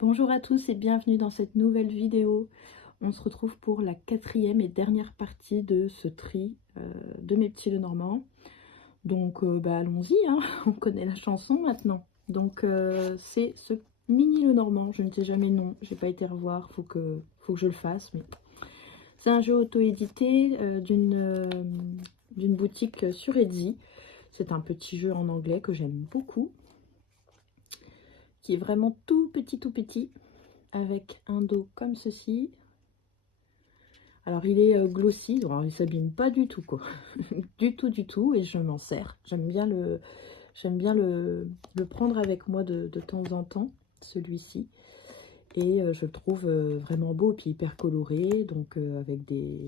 Bonjour à tous et bienvenue dans cette nouvelle vidéo. On se retrouve pour la quatrième et dernière partie de ce tri de mes petits Lenormand. Donc allons-y, hein. On connaît la chanson maintenant. Donc c'est ce mini Lenormand, je ne sais jamais le nom, j'ai pas été revoir, faut que je le fasse. Mais c'est un jeu auto-édité d'une boutique sur Etsy. C'est un petit jeu en anglais que j'aime beaucoup, qui est vraiment tout petit, avec un dos comme ceci. Alors il est glossy, alors il s'abîme pas du tout quoi, du tout, et je m'en sers. J'aime bien le prendre avec moi de temps en temps, celui-ci. Et je le trouve vraiment beau, puis hyper coloré, donc avec de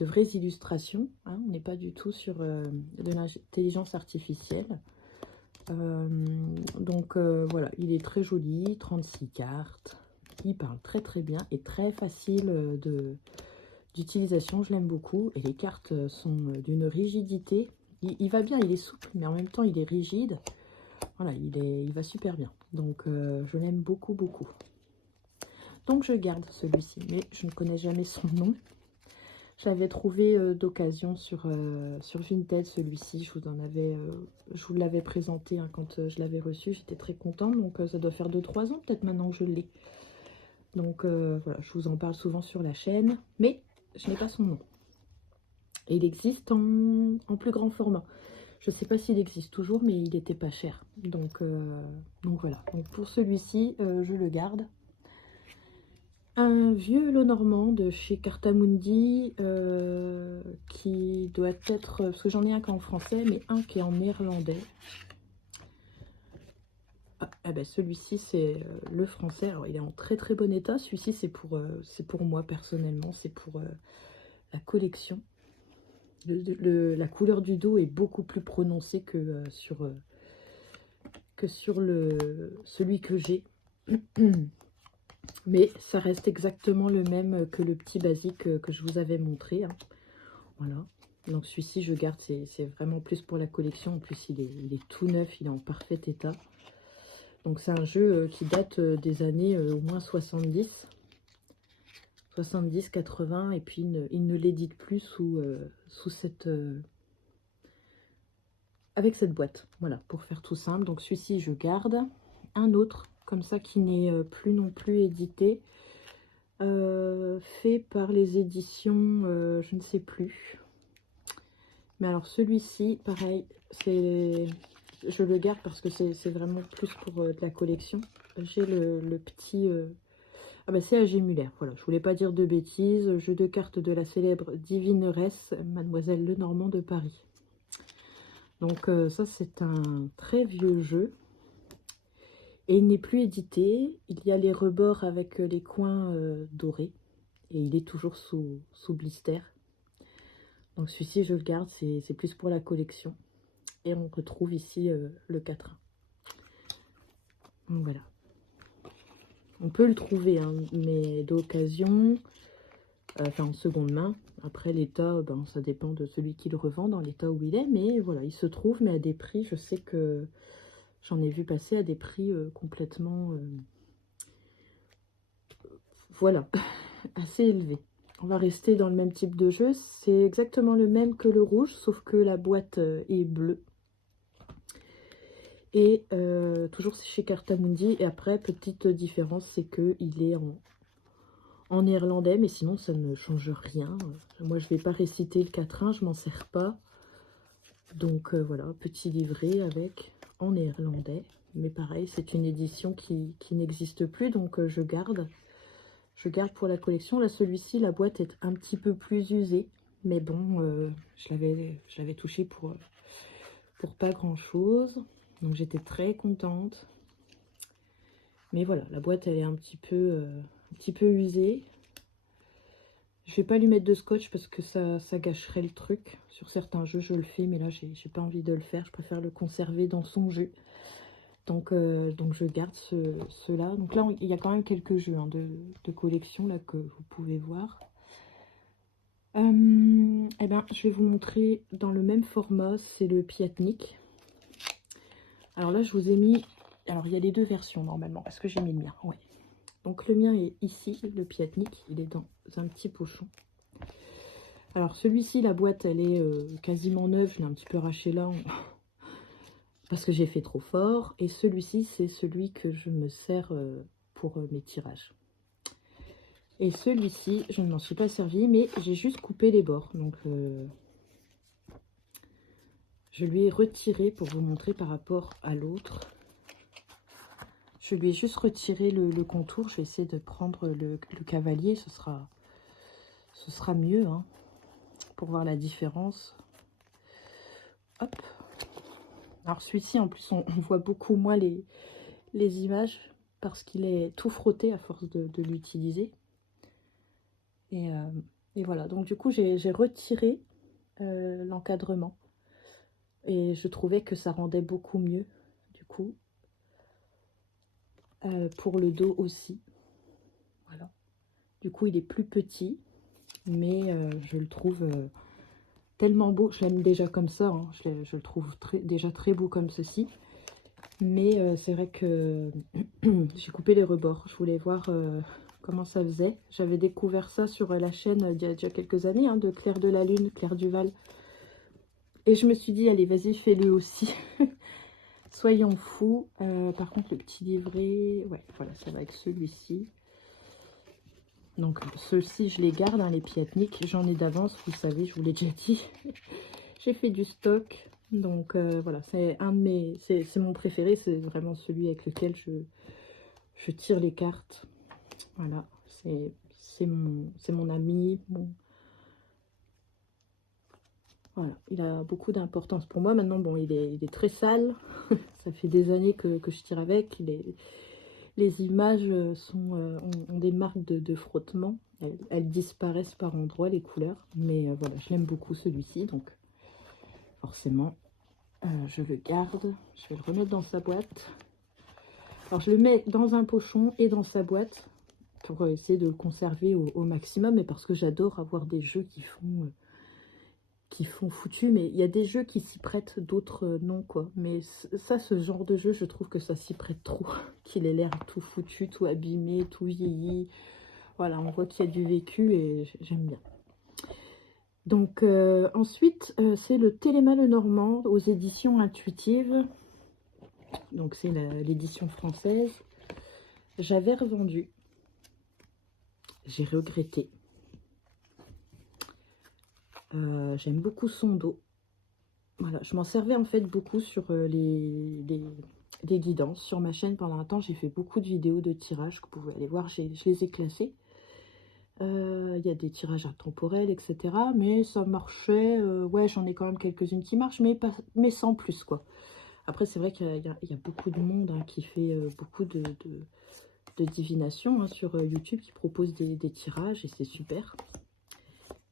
vraies illustrations, hein. On n'est pas du tout sur de l'intelligence artificielle. Voilà, il est très joli, 36 cartes. Il parle très bien et très facile d'utilisation, je l'aime beaucoup. Et les cartes sont d'une rigidité. Il va bien, il est souple, mais en même temps il est rigide. Voilà, il va super bien. Donc je l'aime beaucoup. Donc je garde celui-ci, mais je ne connais jamais son nom. Je l'avais trouvé d'occasion sur Vinted, celui-ci. Je vous l'avais présenté hein, quand je l'avais reçu. J'étais très contente. Donc ça doit faire 2-3 ans peut-être maintenant que je l'ai. Donc voilà, je vous en parle souvent sur la chaîne. Mais je n'ai pas son nom. Et il existe en plus grand format. Je ne sais pas s'il existe toujours, mais il n'était pas cher. Donc voilà. Donc pour celui-ci, je le garde. Un vieux Lenormand de chez Cartamundi qui doit être, parce que j'en ai un qui est en français, mais un qui est en néerlandais. Ah ben celui-ci c'est le français, alors il est en très bon état. Celui-ci c'est pour moi personnellement, c'est pour la collection. La couleur du dos est beaucoup plus prononcée que sur celui que j'ai. Mais ça reste exactement le même que le petit basique que je vous avais montré, hein. Voilà. Donc celui-ci, je garde, c'est vraiment plus pour la collection. En plus, il est tout neuf, il est en parfait état. Donc c'est un jeu qui date des années au moins 70, 80, et puis il ne l'édite plus sous cette... avec cette boîte. Voilà, pour faire tout simple. Donc celui-ci, je garde. Un autre, comme ça, qui n'est plus non plus édité. Fait par les éditions, je ne sais plus. Mais alors celui-ci, pareil, je le garde parce que c'est vraiment plus pour de la collection. J'ai le petit... Ah bah c'est A.G. Muller, voilà, je voulais pas dire de bêtises. Jeu de cartes de la célèbre divineresse Mademoiselle Lenormand de Paris. Donc ça c'est un très vieux jeu. Et il n'est plus édité. Il y a les rebords avec les coins dorés. Et il est toujours sous blister. Donc celui-ci je le garde, c'est plus pour la collection. Et on retrouve ici le 4. Donc voilà. On peut le trouver, hein, mais d'occasion, enfin en seconde main. Après l'état, ben, ça dépend de celui qui le revend, dans l'état où il est. Mais voilà, il se trouve, mais à des prix, je sais que j'en ai vu passer à des prix complètement, voilà, assez élevés. On va rester dans le même type de jeu. C'est exactement le même que le rouge, sauf que la boîte est bleue. Et toujours chez Cartamundi. Et après, petite différence, c'est qu'il est en néerlandais, mais sinon ça ne change rien. Moi, je ne vais pas réciter le quatrain, je m'en sers pas. Donc voilà, petit livret avec en néerlandais. Mais pareil, c'est une édition qui n'existe plus, donc je garde. Je garde pour la collection. Là, celui-ci, la boîte est un petit peu plus usée. Mais bon, je l'avais touché pour pas grand-chose. Donc j'étais très contente. Mais voilà, la boîte, elle est un petit peu usée. Je vais pas lui mettre de scotch parce que ça gâcherait le truc. Sur certains jeux, je le fais, mais là, j'ai pas envie de le faire. Je préfère le conserver dans son jeu. Donc je garde ceux-là. Donc là, il y a quand même quelques jeux hein, de collection là que vous pouvez voir. Eh ben, je vais vous montrer dans le même format. C'est le Piatnik. Alors là, je vous ai mis Alors, il y a les deux versions normalement, parce que j'ai mis le mien. Ouais. Donc, le mien est ici, le Piatnik. Il est dans un petit pochon. Alors, celui-ci, la boîte, elle est quasiment neuve. Je l'ai un petit peu arraché là, parce que j'ai fait trop fort. Et celui-ci, c'est celui que je me sers pour mes tirages. Et celui-ci, je ne m'en suis pas servi, mais j'ai juste coupé les bords. Donc, je lui ai retiré pour vous montrer par rapport à l'autre. Je lui ai juste retiré le contour. Je vais essayer de prendre le cavalier. Ce sera mieux hein, pour voir la différence. Hop. Alors celui-ci, en plus, on voit beaucoup moins les images parce qu'il est tout frotté à force de l'utiliser. Et voilà. Donc du coup, j'ai retiré l'encadrement. Et je trouvais que ça rendait beaucoup mieux, du coup. Pour le dos aussi. Voilà. Du coup, il est plus petit, mais je le trouve tellement beau. Je l'aime déjà comme ça. Hein. Je le trouve déjà très beau comme ceci. Mais c'est vrai que j'ai coupé les rebords. Je voulais voir comment ça faisait. J'avais découvert ça sur la chaîne il y a déjà quelques années, hein, de Claire de la Lune, Claire Duval. Et je me suis dit, allez, vas-y, fais-le aussi. Soyons fous. Par contre, le petit livret, ouais, voilà, ça va avec celui-ci. Donc, ceux-ci, je les garde, hein, les Piatnik. J'en ai d'avance, vous savez, je vous l'ai déjà dit. J'ai fait du stock. Donc, voilà, c'est un de mes... C'est mon préféré. C'est vraiment celui avec lequel je tire les cartes. Voilà, c'est mon ami. Voilà, il a beaucoup d'importance pour moi. Maintenant, bon, il est très sale. Ça fait des années que je tire avec. Les images ont des marques de frottement. Elles disparaissent par endroits, les couleurs. Mais voilà, je l'aime beaucoup celui-ci. Donc, forcément, je le garde. Je vais le remettre dans sa boîte. Alors, je le mets dans un pochon et dans sa boîte pour essayer de le conserver au maximum. Et parce que j'adore avoir des jeux qui font foutu, mais il y a des jeux qui s'y prêtent, d'autres non, quoi. Mais ça, ce genre de jeu, je trouve que ça s'y prête trop. Qu'il ait l'air tout foutu, tout abîmé, tout vieilli. Voilà, on voit qu'il y a du vécu et j'aime bien. Donc, ensuite, c'est le Téléma Lenormand aux éditions intuitives. Donc, c'est l'édition française. J'avais revendu. J'ai regretté. J'aime beaucoup son dos. Voilà, je m'en servais en fait beaucoup sur les guidances. Sur ma chaîne, pendant un temps, j'ai fait beaucoup de vidéos de tirages que vous pouvez aller voir. Je les ai classés. Il y a des tirages intemporels, etc. Mais ça marchait. Ouais, j'en ai quand même quelques-unes qui marchent, mais sans plus, quoi. Après, c'est vrai qu'il y a beaucoup de monde hein, qui fait beaucoup de divination hein, sur YouTube, qui propose des tirages, et c'est super.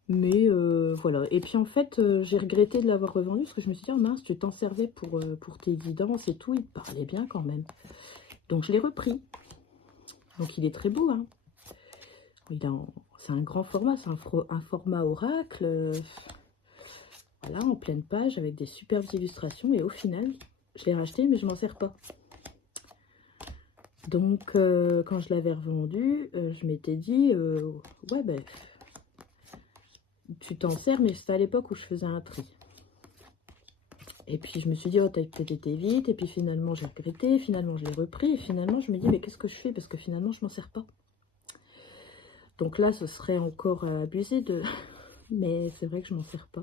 Mais voilà. Et puis en fait, j'ai regretté de l'avoir revendu parce que je me suis dit, oh mince, tu t'en servais pour tes guidances et tout. Il parlait bien quand même. Donc je l'ai repris. Donc il est très beau. Hein. C'est un grand format, c'est un format oracle. Voilà, en pleine page avec des superbes illustrations. Et au final, je l'ai racheté, mais je m'en sers pas. Donc quand je l'avais revendu, je m'étais dit, ouais, ben... tu t'en sers, mais c'était à l'époque où je faisais un tri. Et puis je me suis dit, oh, t'as peut-être été vite. Et puis finalement, j'ai regretté. Finalement, je l'ai repris. Et finalement, je me dis, mais qu'est-ce que je fais? Parce que finalement, je m'en sers pas. Donc là, ce serait encore abusé de... mais c'est vrai que je m'en sers pas.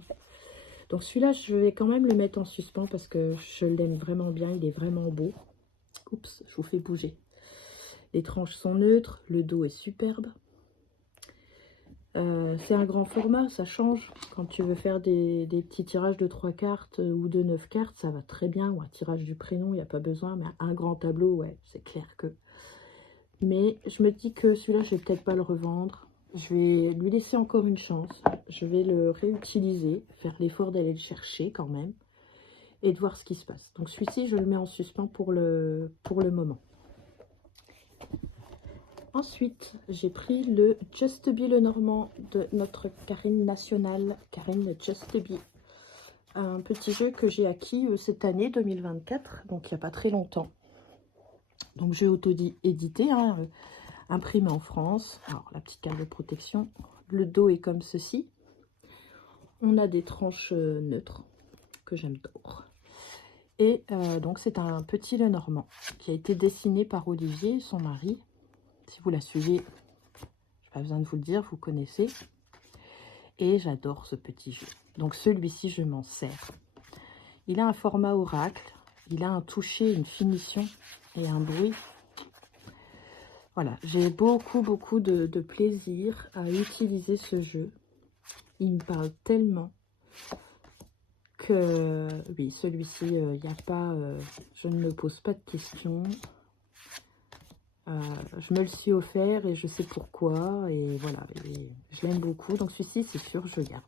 Donc celui-là, je vais quand même le mettre en suspens parce que je l'aime vraiment bien. Il est vraiment beau. Oups, je vous fais bouger. Les tranches sont neutres. Le dos est superbe. C'est un grand format, ça change. Quand tu veux faire des petits tirages de 3 cartes ou de 9 cartes, ça va très bien. Ou un tirage du prénom, il n'y a pas besoin. Mais un grand tableau, ouais, c'est clair que... Mais je me dis que celui-là, je vais peut-être pas le revendre. Je vais lui laisser encore une chance. Je vais le réutiliser, faire l'effort d'aller le chercher quand même. Et de voir ce qui se passe. Donc celui-ci, je le mets en suspens pour le moment. Ensuite, j'ai pris le Just Be Lenormand de notre Karine nationale, Karine Just Be. Un petit jeu que j'ai acquis cette année 2024, donc il n'y a pas très longtemps. Donc jeu auto-édité, hein, imprimé en France. Alors la petite carte de protection, le dos est comme ceci. On a des tranches neutres que j'aime trop. Et donc c'est un petit Lenormand qui a été dessiné par Olivier, son mari. Si vous la suivez, j'ai pas besoin de vous le dire, vous connaissez. Et j'adore ce petit jeu. Donc celui-ci, je m'en sers. Il a un format oracle, il a un toucher, une finition et un bruit. Voilà, j'ai beaucoup de plaisir à utiliser ce jeu. Il me parle tellement que oui, celui-ci, il n'y a pas, je ne me pose pas de questions. Je me le suis offert et je sais pourquoi. Et voilà, et je l'aime beaucoup. Donc celui-ci, c'est sûr, je garde.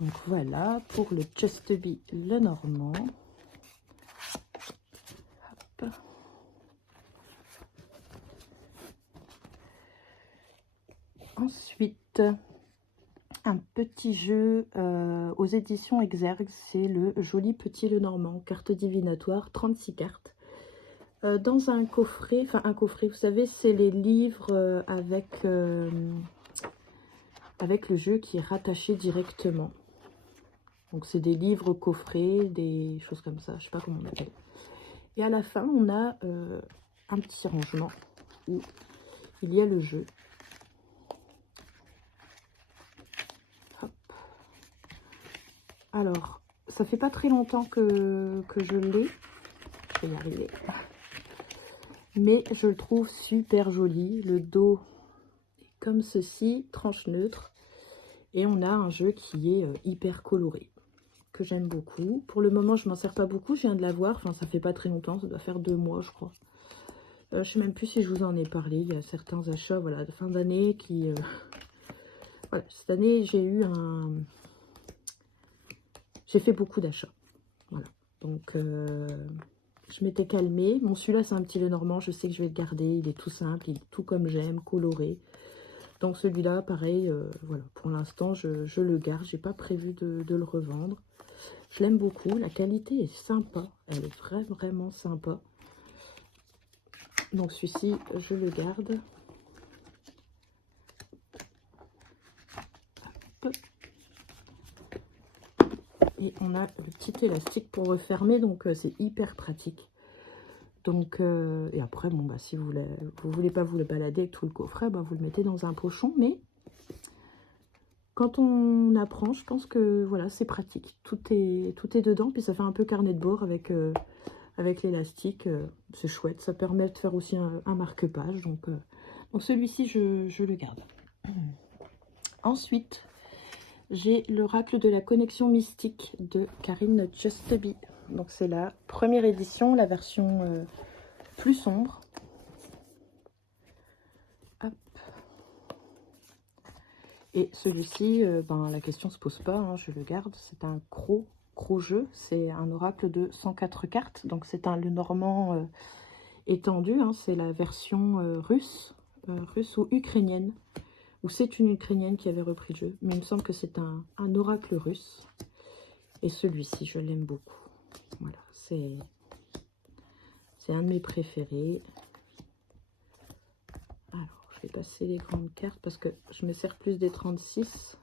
Donc voilà pour le Just Be Lenormand. Hop. Ensuite, un petit jeu aux éditions Exergue, c'est le Joli Petit Lenormand, carte divinatoire, 36 cartes. Dans un coffret, enfin un coffret, vous savez, c'est les livres avec le jeu qui est rattaché directement. Donc c'est des livres coffrets, des choses comme ça, je sais pas comment on appelle. Et à la fin, on a un petit rangement où il y a le jeu. Hop. Alors, ça fait pas très longtemps que je l'ai. Je vais y arriver. Mais je le trouve super joli. Le dos est comme ceci, tranche neutre. Et on a un jeu qui est hyper coloré, que j'aime beaucoup. Pour le moment, je m'en sers pas beaucoup. Je viens de l'avoir. Enfin, ça fait pas très longtemps. Ça doit faire 2 mois, je crois. Je sais même plus si je vous en ai parlé. Il y a certains achats, voilà, de fin d'année qui... Voilà, cette année, j'ai eu un... J'ai fait beaucoup d'achats. Voilà. Donc, je m'étais calmée. Bon, celui-là, c'est un petit Lenormand. Je sais que je vais le garder. Il est tout simple. Il est tout comme j'aime, coloré. Donc, celui-là, pareil, voilà. Pour l'instant, je le garde. J'ai pas prévu de le revendre. Je l'aime beaucoup. La qualité est sympa. Elle est vraiment sympa. Donc, celui-ci, je le garde. Hop. Et on a le petit élastique pour refermer, donc c'est hyper pratique. Donc, et après, bon, bah, si vous voulez pas vous le balader avec tout le coffret, bah, vous le mettez dans un pochon. Mais quand on apprend, je pense que voilà, c'est pratique. Tout est dedans, puis ça fait un peu carnet de bord avec l'élastique. C'est chouette, ça permet de faire aussi un marque-page. Donc celui-ci, je le garde. Ensuite, j'ai l'oracle de la connexion mystique de Karine Just Be. Donc c'est la première édition, la version plus sombre. Hop. Et celui-ci, ben, la question se pose pas, hein, je le garde. C'est un gros jeu. C'est un oracle de 104 cartes. Donc c'est un Lenormand étendu. Hein, c'est la version russe ou ukrainienne. Ou c'est une Ukrainienne qui avait repris le jeu. Mais il me semble que c'est un oracle russe. Et celui-ci, je l'aime beaucoup. Voilà, c'est un de mes préférés. Alors, je vais passer les grandes cartes parce que je me sers plus des 36.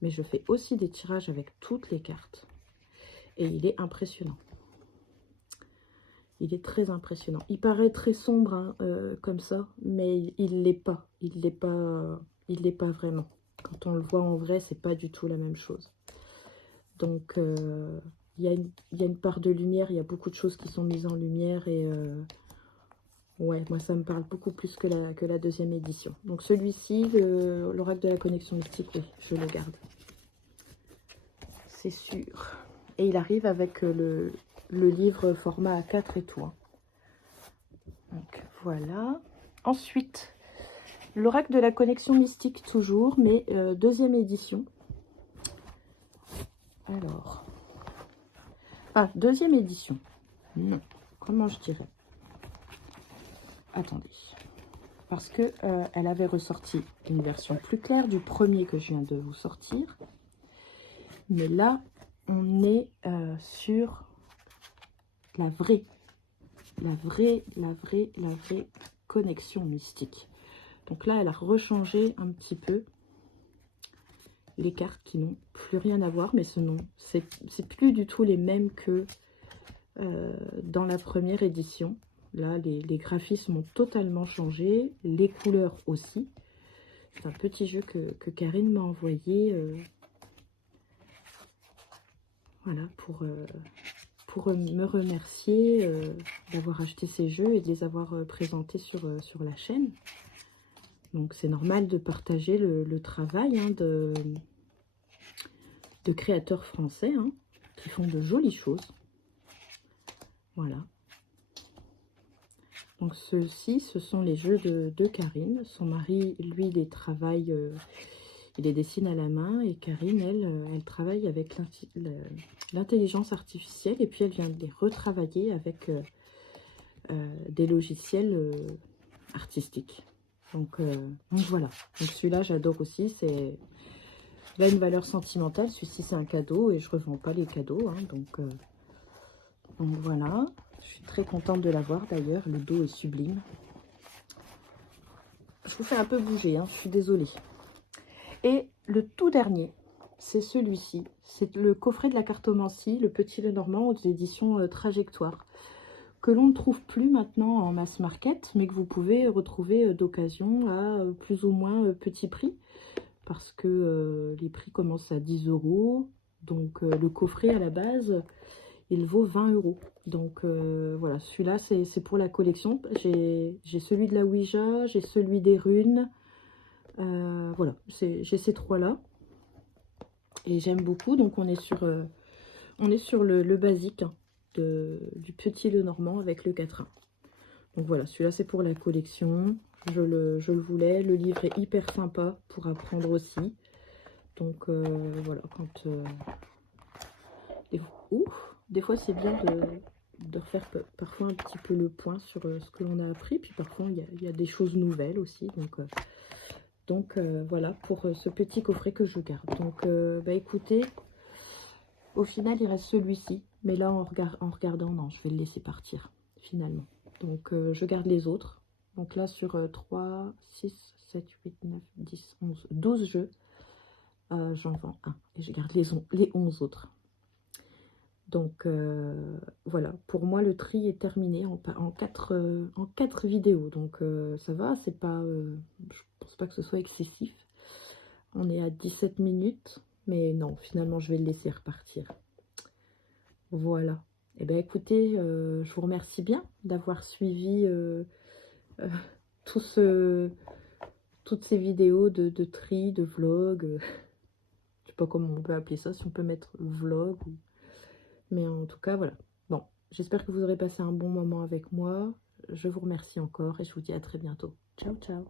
Mais je fais aussi des tirages avec toutes les cartes. Et il est impressionnant. Il est très impressionnant. Il paraît très sombre hein, comme ça, mais il l'est pas. Il l'est pas vraiment. Quand on le voit en vrai, c'est pas du tout la même chose. Donc, il y a une part de lumière. Il y a beaucoup de choses qui sont mises en lumière. Et ouais, moi, ça me parle beaucoup plus que la deuxième édition. Donc, celui-ci, l'oracle de la connexion mystique, oui, je le garde. C'est sûr. Et il arrive avec le livre format A4 et tout. Hein. Donc, voilà. Ensuite, l'oracle de la connexion mystique, toujours, mais deuxième édition. Alors. Ah, deuxième édition. Non. Comment je dirais? Attendez. Parce que elle avait ressorti une version plus claire du premier que je viens de vous sortir. Mais là, on est sur la vraie la vraie connexion mystique. Donc là, elle a rechangé un petit peu les cartes qui n'ont plus rien à voir, mais c'est plus du tout les mêmes que dans la première édition. Là, les graphismes ont totalement changé, les couleurs aussi. C'est un petit jeu que Karine m'a envoyé voilà, pour me remercier d'avoir acheté ces jeux et de les avoir présentés sur la chaîne. Donc c'est normal de partager le travail hein, de créateurs français hein, qui font de jolies choses. Voilà. Donc ceux-ci, ce sont les jeux de Karine. Son mari, lui, il les travaille, il les dessine à la main. Et Karine, elle travaille avec l'intelligence artificielle. Et puis elle vient de les retravailler avec des logiciels artistiques. Donc voilà. Donc celui-là, j'adore aussi. Il a une valeur sentimentale. Celui-ci, c'est un cadeau. Et je ne revends pas les cadeaux. Hein, donc voilà. Je suis très contente de l'avoir d'ailleurs. Le dos est sublime. Je vous fais un peu bouger, hein, je suis désolée. Et le tout dernier, c'est celui-ci. C'est le coffret de la cartomancie, le Petit Lenormand aux éditions Trajectoire, que l'on ne trouve plus maintenant en mass market, mais que vous pouvez retrouver d'occasion à plus ou moins petit prix, parce que les prix commencent à 10 €. Donc le coffret à la base, il vaut 20 €. Donc voilà, celui-là, c'est pour la collection. J'ai celui de la Ouija, j'ai celui des runes. Voilà, j'ai ces trois-là. Et j'aime beaucoup. Donc on est sur le basique hein, du Petit Lenormand avec le 4-1. Donc voilà, celui-là, c'est pour la collection. Je le voulais. Le livre est hyper sympa pour apprendre aussi. Donc voilà, quand... des fois, c'est bien de refaire parfois un petit peu le point sur ce que l'on a appris. Puis parfois, il y a des choses nouvelles aussi. Donc voilà, pour ce petit coffret que je garde. Donc, bah écoutez, au final, il reste celui-ci. Mais là, en regardant, non, je vais le laisser partir, finalement. Donc, je garde les autres. Donc là, sur 3, 6, 7, 8, 9, 10, 11, 12 jeux, j'en vends un. Et je garde les 11 autres. Donc voilà, pour moi le tri est terminé en 4 vidéos. Donc ça va, c'est pas, je pense pas que ce soit excessif. On est à 17 minutes, mais non, finalement je vais le laisser repartir. Voilà. Et bien écoutez, je vous remercie bien d'avoir suivi toutes ces vidéos de tri, de vlog. Je sais pas comment on peut appeler ça, si on peut mettre vlog ou... Mais en tout cas, voilà. Bon, j'espère que vous aurez passé un bon moment avec moi. Je vous remercie encore et je vous dis à très bientôt. Ciao, ciao.